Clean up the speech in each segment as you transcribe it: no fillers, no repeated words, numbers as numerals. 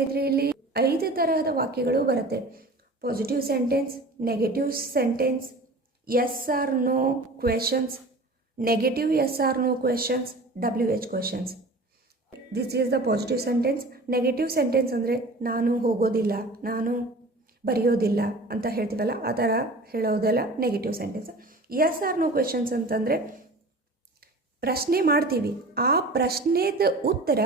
ಇದರಲ್ಲಿ 5 ತರಹದ ವಾಕ್ಯಗಳು ಬರುತ್ತೆ. Positive sentence, negative sentence, yes or no questions, negative yes or no questions, WH questions. This is the positive sentence. Negative sentence ಅಂದರೆ ನಾನು ಹೋಗೋದಿಲ್ಲ, ನಾನು ಬರೆಯೋದಿಲ್ಲ ಅಂತ ಹೇಳ್ತೀವಲ್ಲ, ಆ ಥರ ಹೇಳೋದೆಲ್ಲ negative sentence. Yes or no questions ಅಂತಂದರೆ ಪ್ರಶ್ನೆ ಮಾಡ್ತೀವಿ, ಆ ಪ್ರಶ್ನೆದ ಉತ್ತರ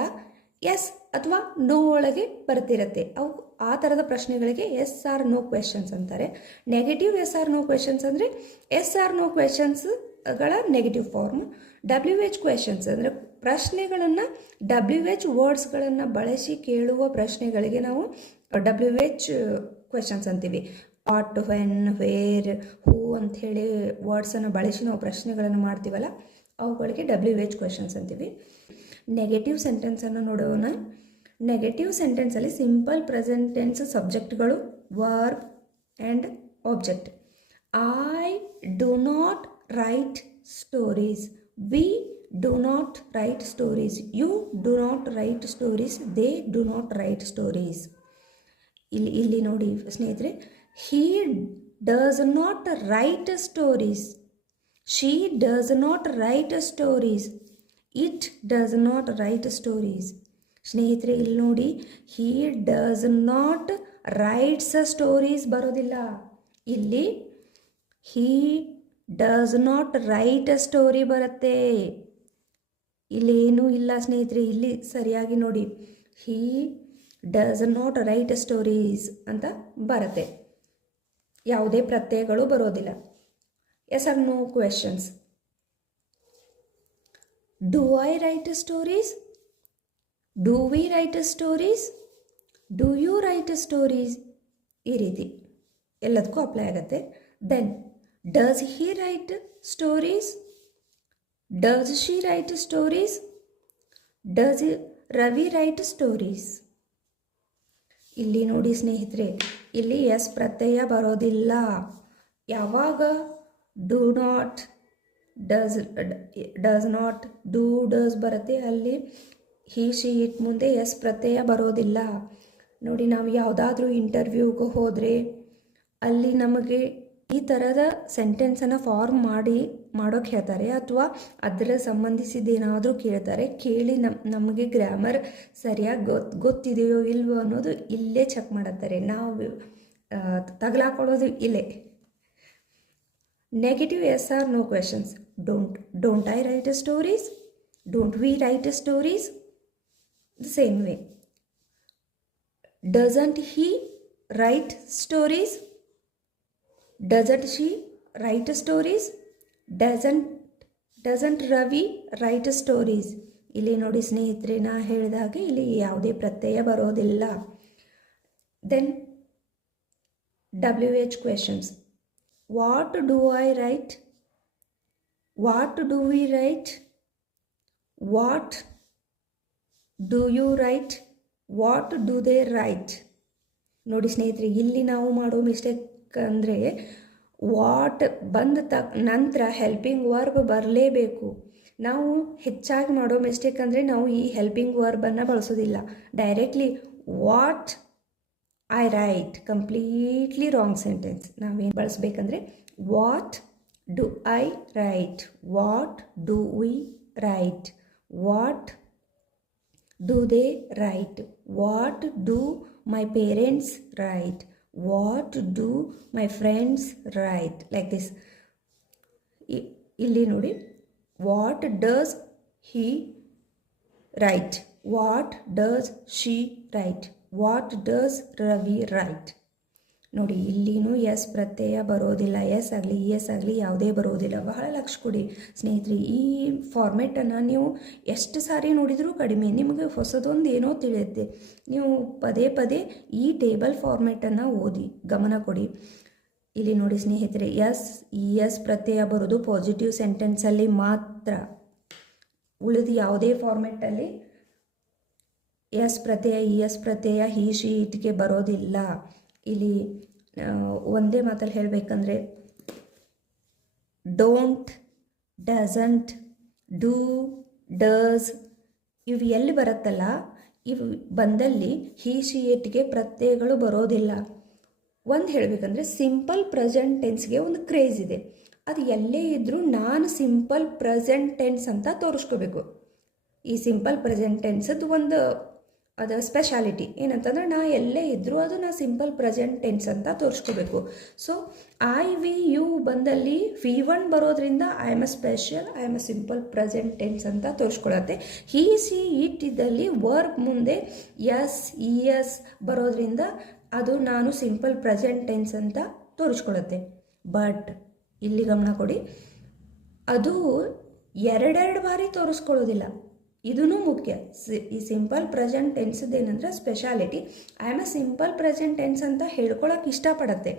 ಎಸ್ ಅಥವಾ ನೋ ಒಳಗೆ ಬರ್ತಿರತ್ತೆ. ಅವು ಆ ಥರದ ಪ್ರಶ್ನೆಗಳಿಗೆ ಎಸ್ ಆರ್ ನೋ ಕ್ವೆಶನ್ಸ್ ಅಂತಾರೆ. Negative yes or no questions ಅಂದರೆ ಎಸ್ ಆರ್ ನೋ ಕ್ವೆಶನ್ಸ್ಗಳ ನೆಗೆಟಿವ್ ಫಾರ್ಮ್. WH ಕ್ವೆಶನ್ಸ್ ಅಂದರೆ ಪ್ರಶ್ನೆಗಳನ್ನು WH ವರ್ಡ್ಸ್ಗಳನ್ನು ಬಳಸಿ ಕೇಳುವ ಪ್ರಶ್ನೆಗಳಿಗೆ ನಾವು WH ಕ್ವೆಶನ್ಸ್ ಅಂತೀವಿ. ವಾಟ್, ವೆನ್, ವೇರ್, ಹೂ ಅಂಥೇಳಿ ವರ್ಡ್ಸನ್ನು ಬಳಸಿ ನಾವು ಪ್ರಶ್ನೆಗಳನ್ನು ಮಾಡ್ತೀವಲ್ಲ, ಅವುಗಳಿಗೆ WH ಕ್ವೆಶನ್ಸ್ ಅಂತೀವಿ. ನೆಗೆಟಿವ್ ಸೆಂಟೆನ್ಸನ್ನು ನೋಡೋಣ. ನೆಗೆಟಿವ್ ಸೆಂಟೆನ್ಸಲ್ಲಿ ಸಿಂಪಲ್ ಪ್ರೆಸೆಂಟ್ ಟೆನ್ಸ್ ಸಬ್ಜೆಕ್ಟ್ಗಳು verb and object. I do not write stories, we do not write stories, you do not write stories, they do not write stories. ಇಲ್ಲಿ ನೋಡಿ ಸ್ನೇಹಿತರೆ, he does not write stories, she does not write stories, it does not write stories. ಸ್ನೇಹಿತರೆ ಇಲ್ಲಿ ನೋಡಿ, he does not writes stories ಬರೋದಿಲ್ಲ. ಇಲ್ಲಿ he does not write story ಬರುತ್ತೆ. ಇಲ್ಲೇನೂ ಇಲ್ಲ ಸ್ನೇಹಿತರೆ, ಇಲ್ಲಿ ಸರಿಯಾಗಿ ನೋಡಿ, he does not write stories ಅಂತ ಬರುತ್ತೆ. ಯಾವುದೇ ಪ್ರತ್ಯಯಗಳು ಬರೋದಿಲ್ಲ. Yes or no questions. Do I write stories, do we write stories, do you write stories, ಈ ರೀತಿ ಎಲ್ಲದಕ್ಕೂ ಅಪ್ಲೈ ಆಗುತ್ತೆ. Then does he write stories, does she write stories, does Ravi write stories. ಇಲ್ಲಿ ನೋಡಿ ಸ್ನೇಹಿತರೆ, ಇಲ್ಲಿ ಎಸ್ ಪ್ರತ್ಯಯ ಬರೋದಿಲ್ಲ. ಯಾವಾಗ do not, does not, do does ಬರುತ್ತೆ, ಅಲ್ಲಿ ಹಿ ಶಿ ಇಟ್ ಮುಂದೆ ಎಸ್ ಪ್ರತ್ಯಯ ಬರೋದಿಲ್ಲ. ನೋಡಿ, ನಾವು ಯಾವುದಾದ್ರೂ ಇಂಟರ್ವ್ಯೂಗೆ ಹೋದರೆ ಅಲ್ಲಿ ನಮಗೆ ಈ ಥರದ ಸೆಂಟೆನ್ಸನ್ನು ಫಾರ್ಮ್ ಮಾಡೋಕ್ಕೆ ಹೇಳ್ತಾರೆ, ಅಥವಾ ಅದರ ಸಂಬಂಧಿಸಿದ್ದೇನಾದರೂ ಕೇಳ್ತಾರೆ. ಕೇಳಿ ನಮಗೆ ಗ್ರಾಮರ್ ಸರಿಯಾಗಿ ಗೊತ್ತಿದೆಯೋ ಇಲ್ವೋ ಅನ್ನೋದು ಇಲ್ಲೇ ಚೆಕ್ ಮಾಡುತ್ತಾರೆ. ನಾವು ತಗಲಾಕೊಳ್ಳೋದು ಇಲ್ಲೇ. Negative yes or no questions. Don't I write stories, don't we write stories, the same way. Doesn't he write stories, doesn't she write stories, doesn't Ravi write stories. ಇಲ್ಲಿ ನೋಡಿ ಸ್ನೇಹಿತರೆ, ನಾ ಹೇಳಿದಾಗೆ ಇಲ್ಲಿ ಯಾವುದೇ ಪ್ರತ್ಯಯ ಬರೋದಿಲ್ಲ. Then WH questions. What do I write, what do we write, what do you write, what do they write. ನೋಡಿ ಸ್ನೇಹಿತರೆ, ಇಲ್ಲಿ ನಾವು ಮಾಡೋ ಮಿಸ್ಟೇಕ್ ಅಂದರೆ ವಾಟ್ ಬಂದ ನಂತರ ಹೆಲ್ಪಿಂಗ್ ವರ್ಬ್ ಬರಲೇಬೇಕು. ನಾವು ಹೆಚ್ಚಾಗಿ ಮಾಡೋ ಮಿಸ್ಟೇಕ್ ಅಂದರೆ ನಾವು ಈ ಹೆಲ್ಪಿಂಗ್ ವರ್ಬನ್ನು ಬಳಸೋದಿಲ್ಲ. Directly what I write, completely wrong sentence. ನಾವೇನು ಬಳಸಬೇಕಂದ್ರೆ what do I write, what do we write, what do they write, what do my parents write, what do my friends write, like this. ಇಲ್ಲಿ ನೋಡಿ, what does he write, what does she write, what does Ravi write. ನೋಡಿ, ಇಲ್ಲಿನೂ S ಪ್ರತ್ಯಯ ಬರೋದಿಲ್ಲ. S ಆಗಲಿ S ಆಗಲಿ ಯಾವುದೇ ಬರೋದಿಲ್ಲ. ಬಹಳ ಲಕ್ಷ ಕೊಡಿ ಸ್ನೇಹಿತರೆ. ಈ ಫಾರ್ಮೆಟನ್ನು ನೀವು ಎಷ್ಟು ಸಾರಿ ನೋಡಿದರೂ ಕಡಿಮೆ, ನಿಮಗೆ ಹೊಸದೊಂದು ಏನೋ ತಿಳಿಯುತ್ತೆ. ನೀವು ಪದೇ ಪದೇ ಈ ಟೇಬಲ್ ಫಾರ್ಮೆಟನ್ನು ಓದಿ ಗಮನ ಕೊಡಿ. ಇಲ್ಲಿ ನೋಡಿ ಸ್ನೇಹಿತರೆ, ಎಸ್ ಪ್ರತ್ಯಯ ಬರೋದು ಪಾಸಿಟಿವ್ ಸೆಂಟೆನ್ಸಲ್ಲಿ ಮಾತ್ರ. ಉಳಿದ ಯಾವುದೇ ಫಾರ್ಮೆಟಲ್ಲಿ ಎಸ್ ಪ್ರತ್ಯಯ ಹಿ ಶಿ ಇಟ್ಗೆ ಬರೋದಿಲ್ಲ. ಇಲ್ಲಿ ಒಂದೇ ಮಾತಲ್ಲಿ ಹೇಳಬೇಕಂದ್ರೆ ಡೋಂಟ್, ಡಸಂಟ್, ಡೂ, ಡಸ್ ಇವು ಎಲ್ಲಿ ಬರುತ್ತಲ್ಲ, ಇವು ಬಂದಲ್ಲಿ ಹಿ ಶಿ ಇಟ್ಗೆ ಪ್ರತ್ಯಯಗಳು ಬರೋದಿಲ್ಲ. ಒಂದು ಹೇಳಬೇಕಂದ್ರೆ ಸಿಂಪಲ್ ಪ್ರೆಸೆಂಟ್ ಟೆನ್ಸ್ಗೆ ಒಂದು ಕ್ರೇಜ್ ಇದೆ. ಅದು ಎಲ್ಲೇ ಇದ್ದರೂ ನಾನು ಸಿಂಪಲ್ ಪ್ರೆಸೆಂಟ್ ಟೆನ್ಸ್ ಅಂತ ತೋರಿಸ್ಕೋಬೇಕು. ಈ ಸಿಂಪಲ್ ಪ್ರೆಸೆಂಟ್ ಟೆನ್ಸದ್ದು ಒಂದು ಅದು ಸ್ಪೆಷಾಲಿಟಿ ಏನಂತಂದ್ರೆ ನಾ ಎಲ್ಲೇ ಇದ್ದರೂ ಅದು ನಾ ಸಿಂಪಲ್ ಪ್ರೆಸೆಂಟ್ ಟೆನ್ಸ್ ಅಂತ ತೋರಿಸ್ಕೋಬೇಕು. ಸೊ ಐ ವಿ ಯು ಬಂದಲ್ಲಿ V1 ಬರೋದ್ರಿಂದ I am a special, I am a simple present tense ಅಂತ ತೋರಿಸ್ಕೊಳತ್ತೆ. ಹಿ ಸಿ ಇಟ್ ಇದ್ದಲ್ಲಿ ವರ್ಬ್ ಮುಂದೆ ಎಸ್ ಇ ಎಸ್ ಬರೋದ್ರಿಂದ ಅದು ನಾನು ಸಿಂಪಲ್ ಪ್ರೆಸೆಂಟ್ ಟೆನ್ಸ್ ಅಂತ ತೋರಿಸ್ಕೊಳತ್ತೆ. ಬಟ್ ಇಲ್ಲಿ ಗಮನ ಕೊಡಿ, ಅದು ಎರಡೆರಡು ಬಾರಿ ತೋರಿಸ್ಕೊಳ್ಳೋದಿಲ್ಲ. ಇದೂ ಮುಖ್ಯ. ಈ ಸಿಂಪಲ್ ಪ್ರೆಸೆಂಟ್ ಟೆನ್ಸ್ದು ಏನಂದ್ರೆ speciality, I am a simple present tense ಅಂತ ಹೇಳ್ಕೊಳಕ್ಕೆ ಇಷ್ಟಪಡತ್ತೆ,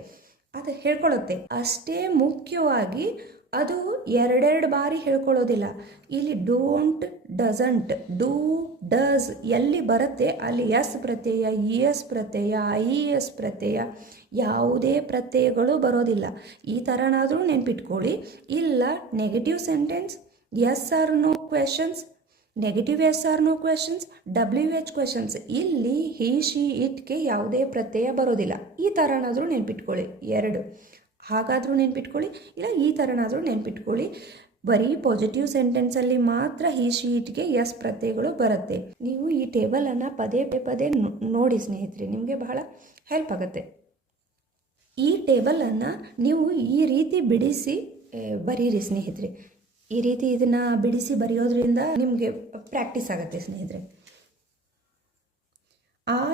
ಅದು ಹೇಳ್ಕೊಳತ್ತೆ. ಅಷ್ಟೇ ಮುಖ್ಯವಾಗಿ ಅದು ಎರಡೆರಡು ಬಾರಿ ಹೇಳ್ಕೊಳ್ಳೋದಿಲ್ಲ. ಇಲ್ಲಿ ಡೋಂಟ್, ಡಸಂಟ್, ಡೂ, ಡಸ್ ಎಲ್ಲಿ ಬರುತ್ತೆ ಅಲ್ಲಿ ಎಸ್ ಪ್ರತ್ಯಯ, ಇ ಎಸ್ ಪ್ರತ್ಯಯ, ಐ ಎಸ್ ಪ್ರತ್ಯಯ, ಯಾವುದೇ ಪ್ರತ್ಯಯಗಳು ಬರೋದಿಲ್ಲ. ಈ ಥರನಾದರೂ ನೆನ್ಪಿಟ್ಕೊಳ್ಳಿ. ಇಲ್ಲ negative sentence, yes or no questions, negative yes or no questions, WH questions, ಇಲ್ಲಿ ಹಿ ಶಿ ಇಟ್ಗೆ ಯಾವುದೇ ಪ್ರತ್ಯಯ ಬರೋದಿಲ್ಲ. ಈ ಥರನಾದರೂ ನೆನ್ಪಿಟ್ಕೊಳ್ಳಿ. ಎರಡು ಹಾಗಾದರೂ ನೆನ್ಪಿಟ್ಕೊಳ್ಳಿ, ಇಲ್ಲ ಈ ಥರನಾದರೂ ನೆನ್ಪಿಟ್ಕೊಳ್ಳಿ. ಬರೀ ಪಾಸಿಟಿವ್ ಸೆಂಟೆನ್ಸಲ್ಲಿ ಮಾತ್ರ ಹಿ ಶಿ ಇಟ್ಗೆ ಎಸ್ ಪ್ರತ್ಯಯಗಳು ಬರುತ್ತೆ. ನೀವು ಈ ಟೇಬಲನ್ನು ಪದೇ ಪದೇ ನೋಡಿ ಸ್ನೇಹಿತರೆ, ನಿಮಗೆ ಬಹಳ ಹೆಲ್ಪ್ ಆಗುತ್ತೆ. ಈ ಟೇಬಲನ್ನು ನೀವು ಈ ರೀತಿ ಬಿಡಿಸಿ ಬರೀರಿ ಸ್ನೇಹಿತರೆ. ಈ ರೀತಿ ಇದನ್ನು ಬಿಡಿಸಿ ಬರೆಯೋದ್ರಿಂದ ನಿಮಗೆ ಪ್ರಾಕ್ಟೀಸ್ ಆಗುತ್ತೆ ಸ್ನೇಹಿತರೆ.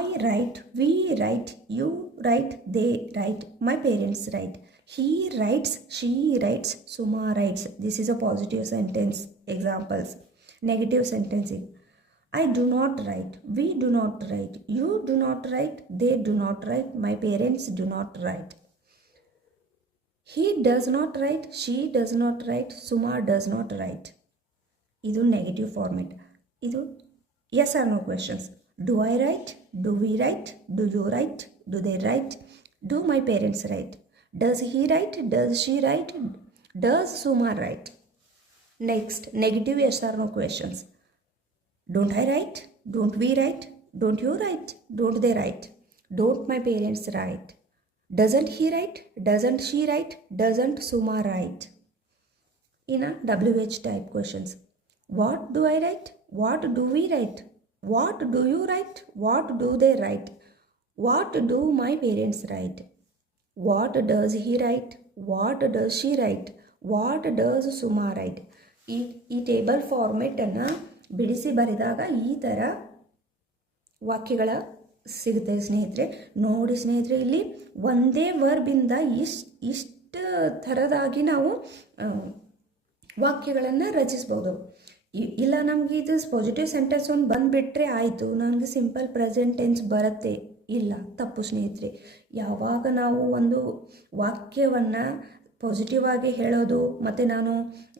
I write, we write, you write, they write, my parents write, he writes, she writes, Suma writes. This is a positive sentence examples. Negative sentencing, I do not write, we do not write, you do not write, they do not write, my parents do not write. He does not write, she does not write, Suma does not write. Idu negative format. Idu yes or no questions. Do I write? Do we write? Do you write? Do they write? Do my parents write? Does he write? Does she write? Does Suma write? Next, negative yes or no questions. Don't I write? Don't we write? Don't you write? Don't they write? Don't my parents write? Doesn't he write? Doesn't she write? Doesn't Suma write? In a WH type questions. What do I write? What do we write? What do you write? What do they write? What do my parents write? What does he write? What does she write? What does Suma write? ಈ table ಫಾರ್ಮೆಟನ್ನು ಬಿಡಿಸಿ ಬರೆದಾಗ ಈ ಥರ ವಾಕ್ಯಗಳ ಸಿಗುತ್ತೆ ಸ್ನೇಹಿತರೆ. ನೋಡಿ ಸ್ನೇಹಿತರೆ, ಇಲ್ಲಿ ಒಂದೇ ವರ್ಬಿಂದ ಇಷ್ಟು ಥರದಾಗಿ ನಾವು ವಾಕ್ಯಗಳನ್ನು ರಚಿಸ್ಬೋದು. ಇಲ್ಲ ನಮಗೆ ಇದು ಪಾಸಿಟಿವ್ ಸೆಂಟೆನ್ಸ್ ಒಂದು ಬಂದುಬಿಟ್ರೆ ಆಯಿತು, ನನಗೆ ಸಿಂಪಲ್ ಪ್ರೆಸೆಂಟ್ ಟೆನ್ಸ್ ಬರುತ್ತೆ. ಇಲ್ಲ, ತಪ್ಪು ಸ್ನೇಹಿತರೆ. ಯಾವಾಗ ನಾವು ಒಂದು ವಾಕ್ಯವನ್ನು ಪಾಸಿಟಿವ್ ಆಗಿ ಹೇಳೋದು ಮತ್ತು ನಾನು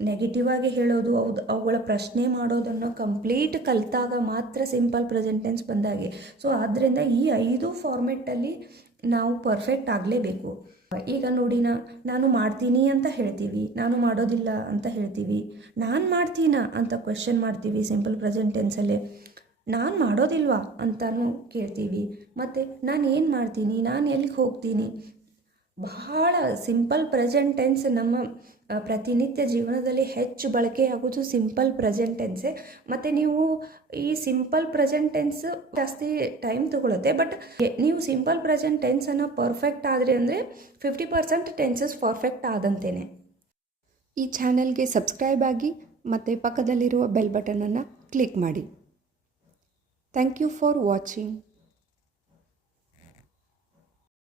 ನೆಗೆಟಿವ್ ಆಗಿ ಹೇಳೋದು, ಅವುಗಳ ಪ್ರಶ್ನೆ ಮಾಡೋದನ್ನು ಕಂಪ್ಲೀಟ್ ಕಲಿತಾಗ ಮಾತ್ರ ಸಿಂಪಲ್ ಪ್ರೆಸೆಂಟ್ ಟೆನ್ಸ್ ಬಂದಾಗೆ. ಸೊ ಆದ್ದರಿಂದ ಈ 5 ಫಾರ್ಮೆಟಲ್ಲಿ ನಾವು ಪರ್ಫೆಕ್ಟ್ ಆಗಲೇಬೇಕು. ಈಗ ನೋಡಿ, ನಾನು ಮಾಡ್ತೀನಿ ಅಂತ ಹೇಳ್ತೀವಿ, ನಾನು ಮಾಡೋದಿಲ್ಲ ಅಂತ ಹೇಳ್ತೀವಿ, ನಾನು ಮಾಡ್ತೀನಾ ಅಂತ ಕ್ವೆಶ್ಚನ್ ಮಾಡ್ತೀವಿ ಸಿಂಪಲ್ ಪ್ರೆಸೆಂಟ್ ಟೆನ್ಸಲ್ಲೇ. ನಾನು ಮಾಡೋದಿಲ್ವಾ ಅಂತಲೂ ಕೇಳ್ತೀವಿ. ಮತ್ತು ನಾನು ಏನು ಮಾಡ್ತೀನಿ, ನಾನು ಎಲ್ಲಿಗೆ ಹೋಗ್ತೀನಿ. ಬಹಳ ಸಿಂಪಲ್ ಪ್ರೆಸೆಂಟ್ ಟೆನ್ಸ್ ನಮ್ಮ ಪ್ರತಿನಿತ್ಯ ಜೀವನದಲ್ಲಿ ಹೆಚ್ಚು ಬಳಕೆಯಾಗೋದು ಸಿಂಪಲ್ ಪ್ರೆಸೆಂಟ್ ಟೆನ್ಸೇ. ಮತ್ತು ನೀವು ಈ ಸಿಂಪಲ್ ಪ್ರೆಸೆಂಟ್ ಟೆನ್ಸ್ ಜಾಸ್ತಿ ಟೈಮ್ ತಗೊಳುತ್ತೆ. ಬಟ್ ನೀವು ಸಿಂಪಲ್ ಪ್ರೆಸೆಂಟ್ ಟೆನ್ಸನ್ನು ಪರ್ಫೆಕ್ಟ್ ಆದರೆ ಅಂದರೆ 50% ಟೆನ್ಸಸ್ ಪರ್ಫೆಕ್ಟ್ ಆದಂತೇನೆ. ಈ ಚಾನೆಲ್ಗೆ ಸಬ್ಸ್ಕ್ರೈಬ್ ಆಗಿ ಮತ್ತು ಪಕ್ಕದಲ್ಲಿರುವ ಬೆಲ್ ಬಟನನ್ನು ಕ್ಲಿಕ್ ಮಾಡಿ. Thank you for watching.